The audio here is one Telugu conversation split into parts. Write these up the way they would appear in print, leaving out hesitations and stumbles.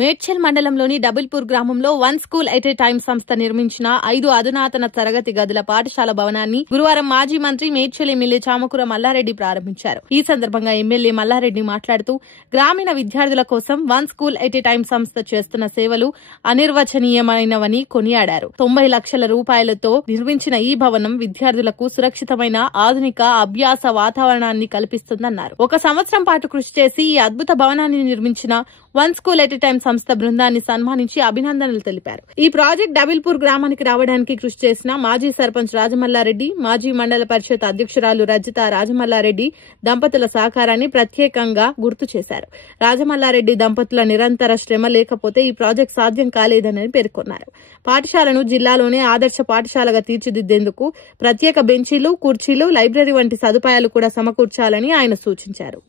మేడ్చల్ మండలంలోని డబుల్పూర్ గ్రామంలో one school at a time సంస్థ నిర్మించిన 5 అధునాతన తరగతి గదుల పాఠశాల భవనాన్ని గురువారం మాజీ మంత్రి మేడ్చల్ ఎమ్మెల్యే చామకూర మల్లారెడ్డి ప్రారంభించారు. ఈ సందర్భంగా ఎమ్మెల్యే మల్లారెడ్డి మాట్లాడుతూ గ్రామీణ విద్యార్థుల కోసం one school at a time సంస్థ చేస్తున్న సేవలు అనిర్వచనీయమైనవని కొనియాడారు. 90 లక్షల రూపాయలతో నిర్మించిన ఈ భవనం విద్యార్థులకు సురక్షితమైన ఆధునిక అభ్యాస వాతావరణాన్ని కల్పిస్తుందన్నారు. 1 సంవత్సరం పాటు కృషి చేసి ఈ అద్భుత భవనాన్ని నిర్మించిన one school at a time సంస్థ బృందాన్ని సన్మానించి అభినందనలు తెలిపారు. ఈ ప్రాజెక్ట్ డబుల్పూర్ గ్రామానికి రావడానికి కృషి చేసిన మాజీ సర్పంచ్ రాజమల్లారెడ్డి, మాజీ మండల పరిషత్ అధ్యక్షురాలు రజిత రాజమల్లారెడ్డి దంపతుల సహకారాన్ని ప్రత్యేకంగా గుర్తు చేశారు. రాజమల్లారెడ్డి దంపతుల నిరంతర శ్రమ లేకపోతే ఈ ప్రాజెక్ట్ సాధ్యం కాలేదని పేర్కొన్నారు. పాఠశాలను జిల్లాలోనే ఆదర్శ పాఠశాలగా తీర్చిదిద్దేందుకు ప్రత్యేక బెంచీలు, కుర్చీలు, లైబ్రరీ వంటి సదుపాయాలు కూడా సమకూర్చాలని ఆయన సూచించారు.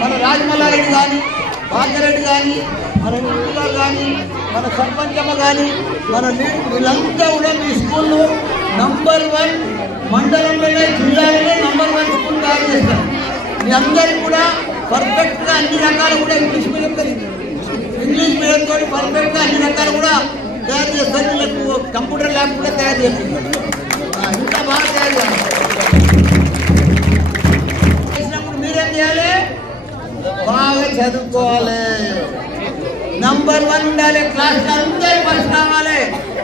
మన రాజమల్లారెడ్డి కానీ, భాగ్యరెడ్డి కానీ, మన ఊళ్ళో కానీ, మన సర్పంచమ్మ కానీ, మన వీళ్ళంతా కూడా మీ స్కూల్లో నంబర్ 1 మండలంలోనే జిల్లాలోనే నంబర్ 1 స్కూల్ తయారు చేస్తారు. మీ అందరికీ కూడా పర్ఫెక్ట్గా అన్ని రకాలు కూడా ఇంగ్లీష్ మీడియంతో పర్ఫెక్ట్గా అన్ని రకాలు కూడా తయారు చేస్తారు. వీళ్ళకు కంప్యూటర్ ల్యాబ్ కూడా తయారు చేస్తారు. ఇంకా బాగా తయారు చేయాలి. మీరేం చేయాలి? బాగా చదువుకోవాలి, నంబర్ 1 ఉండాలి, క్లాస్లో అందరు ఫస్ట్ కావాలి,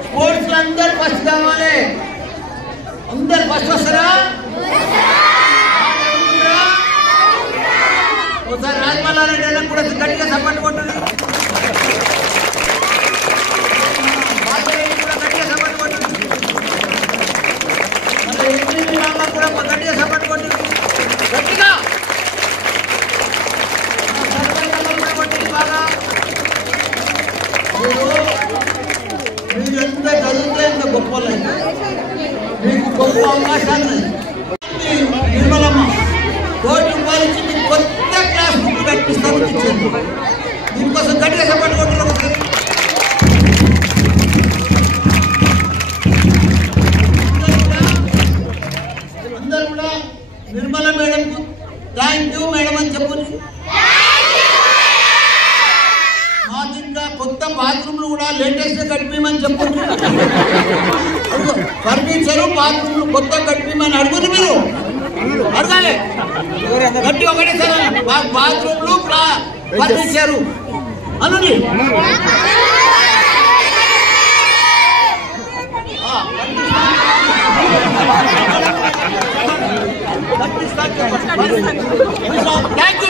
స్పోర్ట్స్లో అందరు ఫస్ట్ కావాలి. అందరు ఫస్ట్ వస్తారా? ఒకసారి రాజమల్లారెడ్డి కూడా గట్టిగా సపోర్ట్ కొట్టారు. కూడా గట్టిగా సపోర్ట్ కొట్టారు. కూడా గట్టిగా సపోర్ట్ కొట్టారు. గట్టిగా మీరు ఎంత చదివితే ఎంత గొప్ప మీకు గొప్ప అవకాశాలు. నిర్మలమ్మ ₹1 కోటి ఇచ్చి మీకు కొత్త క్లాస్ బుక్ కట్టిస్తామని ఇచ్చారు. దీనికోసం గట్టిగా సపోర్ట్ కొట్టున్నారు. అందరూ కూడా నిర్మల మేడంకు థ్యాంక్ యూ మేడం అని చెప్పండి. మాకు ఇంకా కొత్త బాత్రూమ్లు కూడా లేటెస్ట్ గా కట్టిమని చెప్పండి. ఫర్నిచరు బాత్రూమ్లు కొత్త కట్టిమని అడుగుతుంది. మీరు అడగాలి గట్టి ఒకటే సార్. బాత్రూమ్లు ఫర్నిచరు అనండి. Thank you.